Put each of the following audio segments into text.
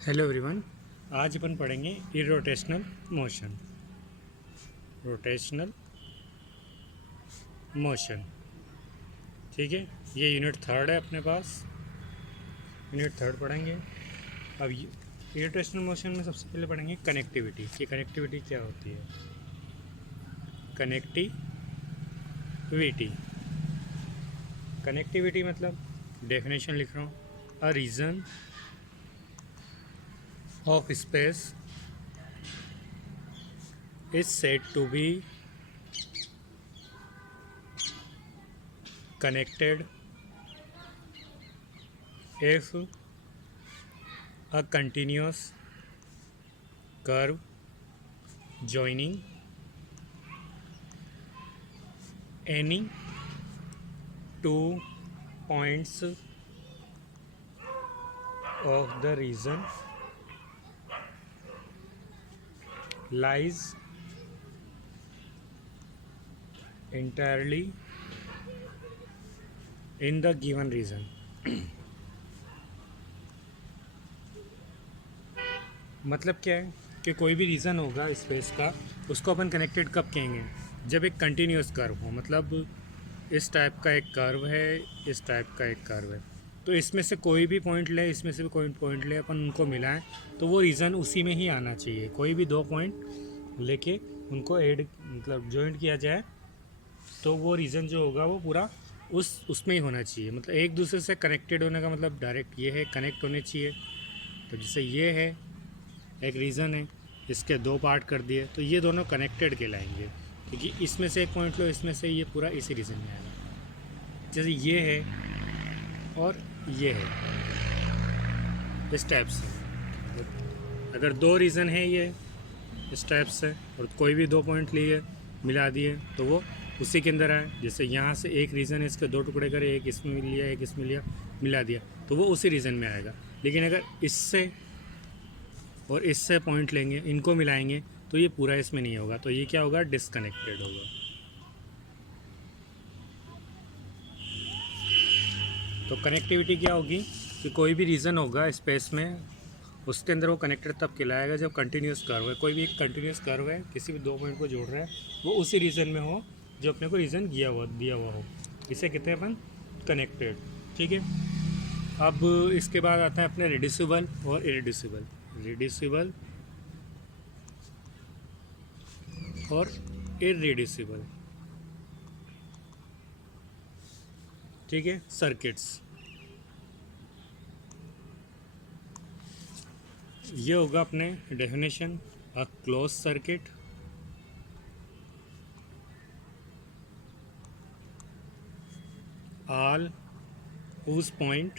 Hello everyone. आज अपन पढ़ेंगे irrotational motion. Rotational motion, ठीक है। ये यूनिट थर्ड है अपने पास। यूनिट थर्ड पढ़ेंगे। अब इरोटेशनल मोशन में सबसे पहले पढ़ेंगे कनेक्टिविटी कि कनेक्टिविटी क्या होती है। कनेक्टिविटी कनेक्टिविटी मतलब डेफिनेशन लिख रहा हूँ। A region of space is said to be connected if a continuous curve joining any two points of the region lies entirely in the given region। मतलब क्या है कि कोई भी रीज़न होगा स्पेस का, उसको अपन कनेक्टेड कब कहेंगे, जब एक कंटिन्यूस कर्व हो। मतलब इस टाइप का एक कर्व है, इस टाइप का एक कर्व है, तो इसमें से कोई भी पॉइंट ले, इसमें से भी कोई पॉइंट ले, अपन उनको मिलाएं तो वो रीज़न उसी में ही आना चाहिए। कोई भी दो पॉइंट लेके उनको ऐड मतलब जॉइंट किया जाए तो वो रीज़न जो होगा वो पूरा उसमें ही होना चाहिए। मतलब एक दूसरे से कनेक्टेड होने का मतलब डायरेक्ट ये है, कनेक्ट होने चाहिए। तो जैसे ये है एक रीज़न है, इसके दो पार्ट कर दिए तो ये दोनों कनेक्टेड कहलाएंगे, क्योंकि इसमें से एक पॉइंट लो, इसमें से ये पूरा इसी रीज़न में आएगा। जैसे ये है और ये है, इस टाइप से। अगर दो रीज़न है ये इस टाइप से और कोई भी दो पॉइंट लिए मिला दिए तो वो उसी के अंदर आए। जैसे यहाँ से एक रीज़न है, इसके दो टुकड़े करे, एक इसमें लिया एक इसमें लिया, मिला दिया तो वो उसी रीज़न में आएगा। लेकिन अगर इससे और इससे पॉइंट लेंगे, इनको मिलाएंगे तो ये पूरा इसमें नहीं होगा, तो ये क्या होगा, डिसकनेक्टेड होगा। तो कनेक्टिविटी क्या होगी कि कोई भी रीज़न होगा स्पेस में, उसके अंदर वो कनेक्टेड तब कहलाएगा जब कंटिन्यूस कर्व है। कोई भी एक कंटिन्यूस कर्व है, किसी भी दो पॉइंट को जोड़ रहा है, वो उसी रीज़न में हो जो अपने को रीज़न दिया हुआ हो। इसे कहते हैं अपन कनेक्टेड, ठीक है। अब इसके बाद आता है अपने रिड्यूसिबल और इरिड्यूसिबल। रिड्यूसिबल और इरिड्यूसिबल, ठीक है, सर्किट्स। ये होगा अपने definition. A close circuit all whose point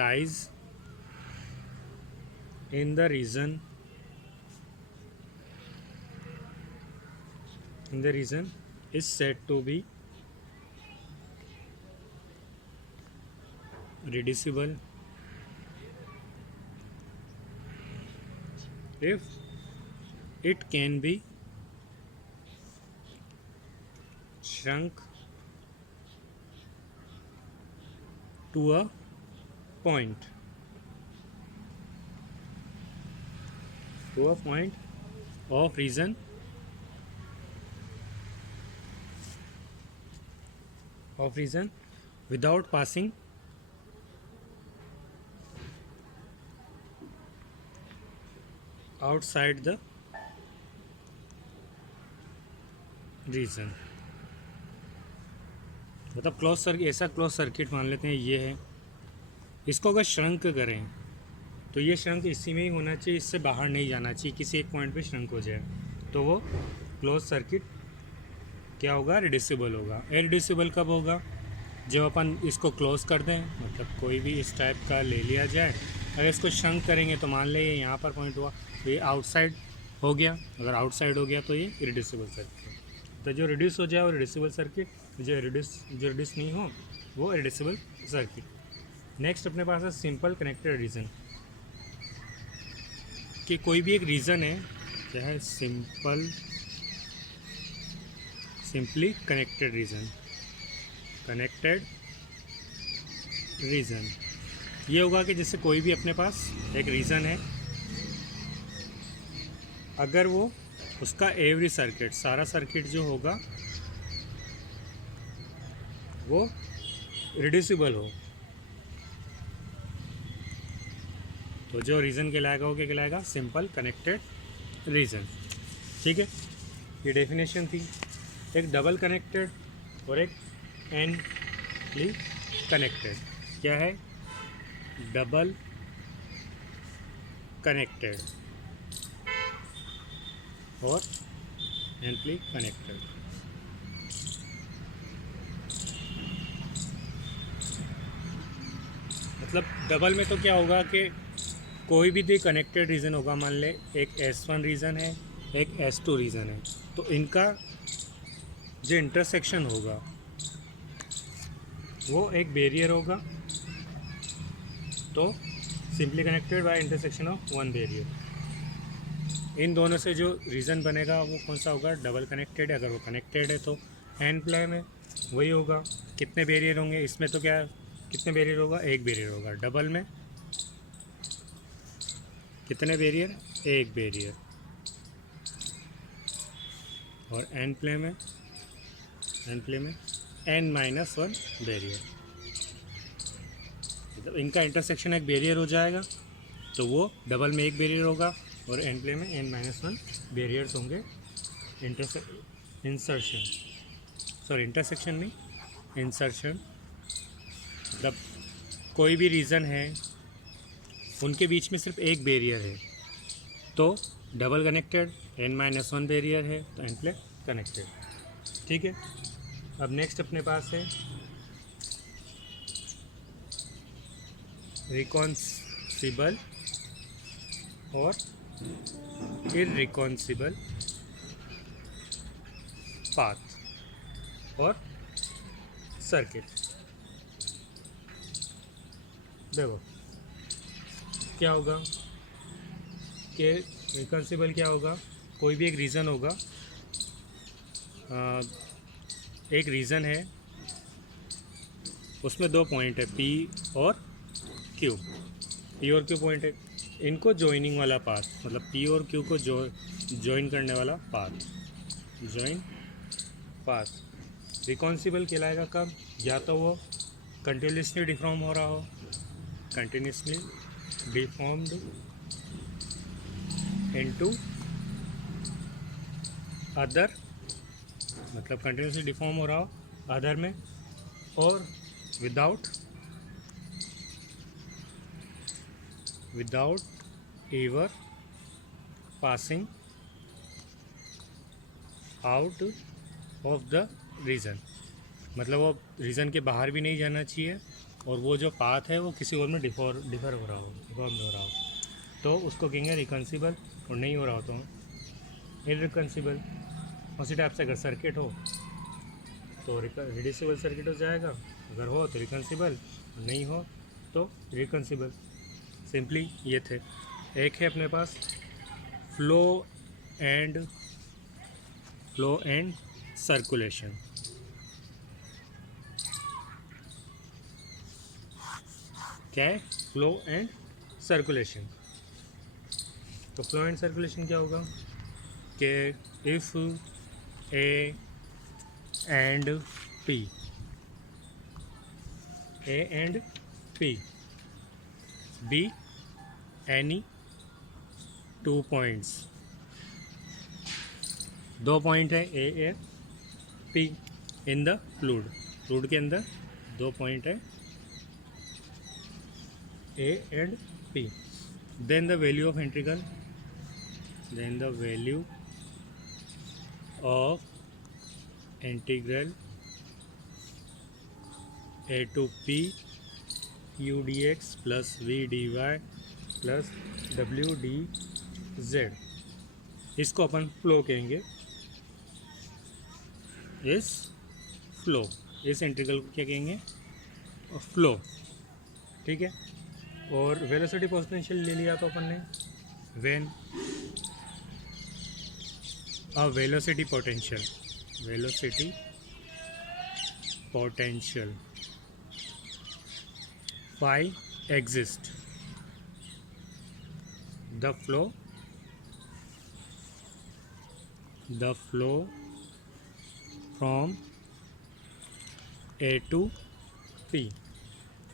lies in the region is said to be reducible if it can be shrunk to a point of region without passing outside the region। मतलब close circuit, ऐसा close circuit मान लेते हैं ये है, इसको अगर shrunk करें तो ये श्रंक इसी में ही होना चाहिए, इससे बाहर नहीं जाना चाहिए, किसी एक पॉइंट पे श्रंक हो जाए तो वो क्लोज सर्किट क्या होगा, रिड्यूसिबल होगा। इरिड्यूसिबल कब होगा, जब अपन इसको क्लोज कर दें, मतलब कोई भी इस टाइप का ले लिया जाए, अगर इसको श्रंक करेंगे तो मान लें ये यहाँ पर पॉइंट हुआ तो ये आउटसाइड हो गया। अगर आउटसाइड हो गया तो ये इरिड्यूसिबल सर्किट है। तो जो रिड्यूस हो जाए वो रिड्यूसिबल सर्किट, जो रिड्यूस नहीं हो वो इरिड्यूसिबल सर्किट। नेक्स्ट अपने पास है सिंपल कनेक्टेड रीजन, कि कोई भी एक रीज़न है, क्या है, सिंपली कनेक्टेड रीज़न ये होगा कि जैसे कोई भी अपने पास एक रीज़न है, अगर वो उसका एवरी सर्किट, सारा सर्किट जो होगा वो रिड्यूसिबल हो, तो जो रीज़न कहलाएगा वो क्या कहलाएगा? Simple connected reason. ठीक है, ये डेफिनेशन थी। एक डबल कनेक्टेड और एक एनली कनेक्टेड। क्या है? डबल कनेक्टेड और एनली कनेक्टेड। मतलब डबल में तो क्या होगा कि कोई भी दो कनेक्टेड रीज़न होगा, मान ले एक S1 रीज़न है, एक S2 रीज़न है, तो इनका जो इंटरसेक्शन होगा वो एक बैरियर होगा, तो simply connected by intersection of one barrier. इन दोनों से जो रीज़न बनेगा वो कौन सा होगा? डबल कनेक्टेड है। अगर वो कनेक्टेड है तो एन प्ले में वही होगा। कितने बैरियर होंगे इसमें? तो क्या कितने बैरियर होगा? एक बैरियर होगा। डबल में कितने बैरियर? एक बैरियर। और एन प्ले में n-1 बैरियर। मतलब इनका इंटरसेक्शन एक बैरियर हो जाएगा, तो वो डबल में एक बैरियर होगा और एन प्ले में n-1 बैरियर्स होंगे। इंटरसेक्शन नहीं, इंसर्शन। मतलब कोई भी रीज़न है उनके बीच में सिर्फ एक बैरियर है, तो डबल कनेक्टेड, n-1 बैरियर है तो एन प्ले कनेक्टेड। ठीक है, अब नेक्स्ट अपने पास है रिकॉन्सिबल और इररिकॉन्सिबल पाथ और सर्किट। देखो क्या होगा कि रिकॉन्सिबल क्या होगा? कोई भी एक रीज़न होगा, एक रीज़न है उसमें दो पॉइंट है P और Q। P और Q पॉइंट है, इनको जॉइनिंग वाला पाथ, मतलब P और Q को जॉइन करने वाला पाथ, जॉइन पाथ रिकॉन्सिबल कहलाएगा कब? या तो वो कंटिन्यूसली डिफॉर्म हो रहा हो, कंटिन्यूसली डिफॉर्म्ड इनटू अदर, मतलब कंटिन्यूसली डिफॉर्म हो रहा हो अदर में, और without ever passing out of the reason. मतलब वो रीज़न के बाहर भी नहीं जाना चाहिए और वो जो पाथ है वो किसी और में डिफॉर्म हो रहा हो, तो उसको कहेंगे रिकॉन्सिबल। और नहीं हो रहा हो तो इररिकॉन्सिबल। उसी टाइप से अगर सर्किट हो तो रिड्यूसिबल सर्किट हो जाएगा, अगर हो तो रिकॉन्सिबल, नहीं हो तो रिकॉन्सिबल। सिंपली ये थे। एक है अपने पास फ्लो एंड सर्कुलेशन। क्या है? Flow and circulation. तो फ्लो एंड सर्कुलेशन क्या होगा कि if A and P be any two points, दो पॉइंट है A P in the fluid के अंदर दो पॉइंट है A and P, then the value of integral, then the value of integral a to p u dx plus v dy plus w dz, इसको अपन flow कहेंगे। इस flow, इस integral को क्या कहेंगे? फ्लो। ठीक है, और वेलोसिटी पोटेंशियल ले लिया तो अपन ने, when a velocity potential phi exist the flow from A to P,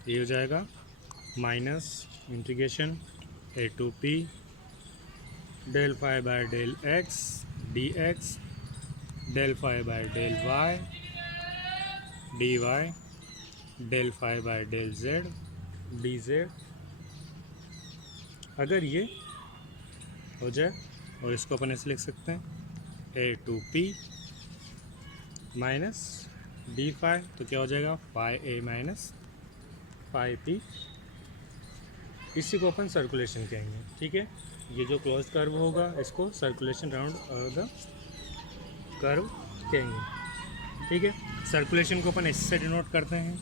ये हो जाएगा minus integration A to P del phi by del x d x del phi by del y d y del phi by del z d z. अगर ये हो जाए और इसको अपन ऐसे लिख सकते हैं A to P minus d phi, तो क्या हो जाएगा phi A minus phi P। इसी को अपन सर्कुलेशन कहेंगे, ठीक है। ये जो क्लोज कर्व होगा इसको सर्कुलेशन राउंड द कर्व कहेंगे, ठीक है। सर्कुलेशन को अपन इससे डिनोट करते हैं,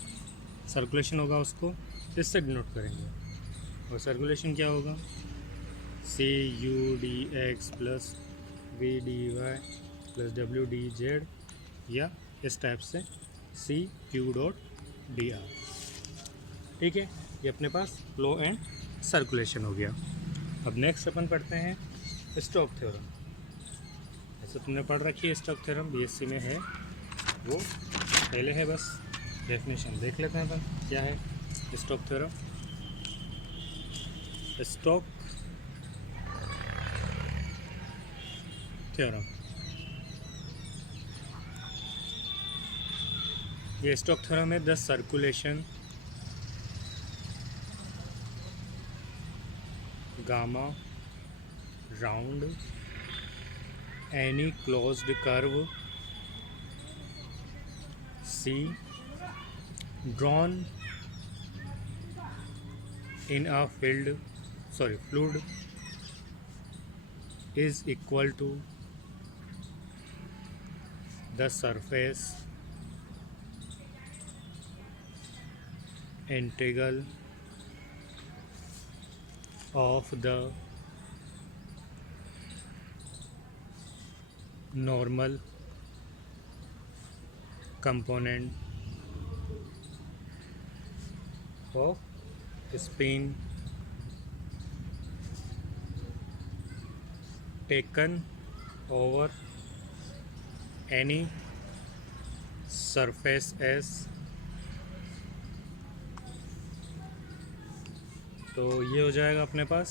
सर्कुलेशन होगा उसको इससे डिनोट करेंगे। और सर्कुलेशन क्या होगा C U D X plus V D Y plus W D Z, या इस टाइप से C Q dot D R, ठीक है। ये अपने पास फ्लो एंड सर्कुलेशन हो गया। अब नेक्स्ट अपन पढ़ते हैं स्टोक थ्योरम। ऐसे तुमने पढ़ रखी है स्टोक थ्योरम, बीएससी में है, वो पहले है, बस डेफिनेशन देख लेते हैं अपन क्या है स्टोक थ्योरम। स्टोक थ्योरम, ये स्टोक थ्योरम है the circulation gamma round any closed curve C drawn in a fluid is equal to the surface integral of the normal component of spin taken over any surface S। तो ये हो जाएगा अपने पास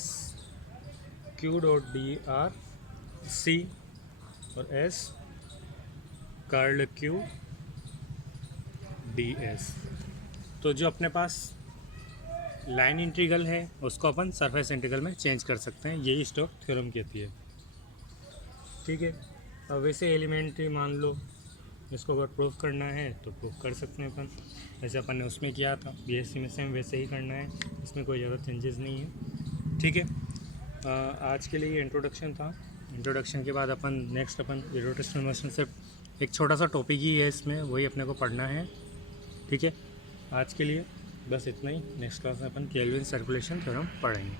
Q dot D are C और S curl Q D S. तो जो अपने पास line integral है उसको अपन सरफेस इंटीग्रल में चेंज कर सकते हैं, यही स्टोक थ्योरम कहती है, ठीक है। अब वैसे एलिमेंट्री मान लो इसको अगर प्रूफ करना है तो प्रूफ कर सकते हैं अपन, जैसे अपन ने उसमें किया था बीएससी में, सेम वैसे ही करना है, इसमें कोई ज़्यादा चेंजेस नहीं है, ठीक है। आज के लिए ये इंट्रोडक्शन था। इंट्रोडक्शन के बाद अपन नेक्स्ट अपन रोटेशनल मोशन से एक छोटा सा टॉपिक ही है इसमें, वही अपने को पढ़ना है, ठीक है। आज के लिए बस इतना ही। नेक्स्ट क्लास में अपन केल्विन सर्कुलेशन थ्योरम पढ़ेंगे।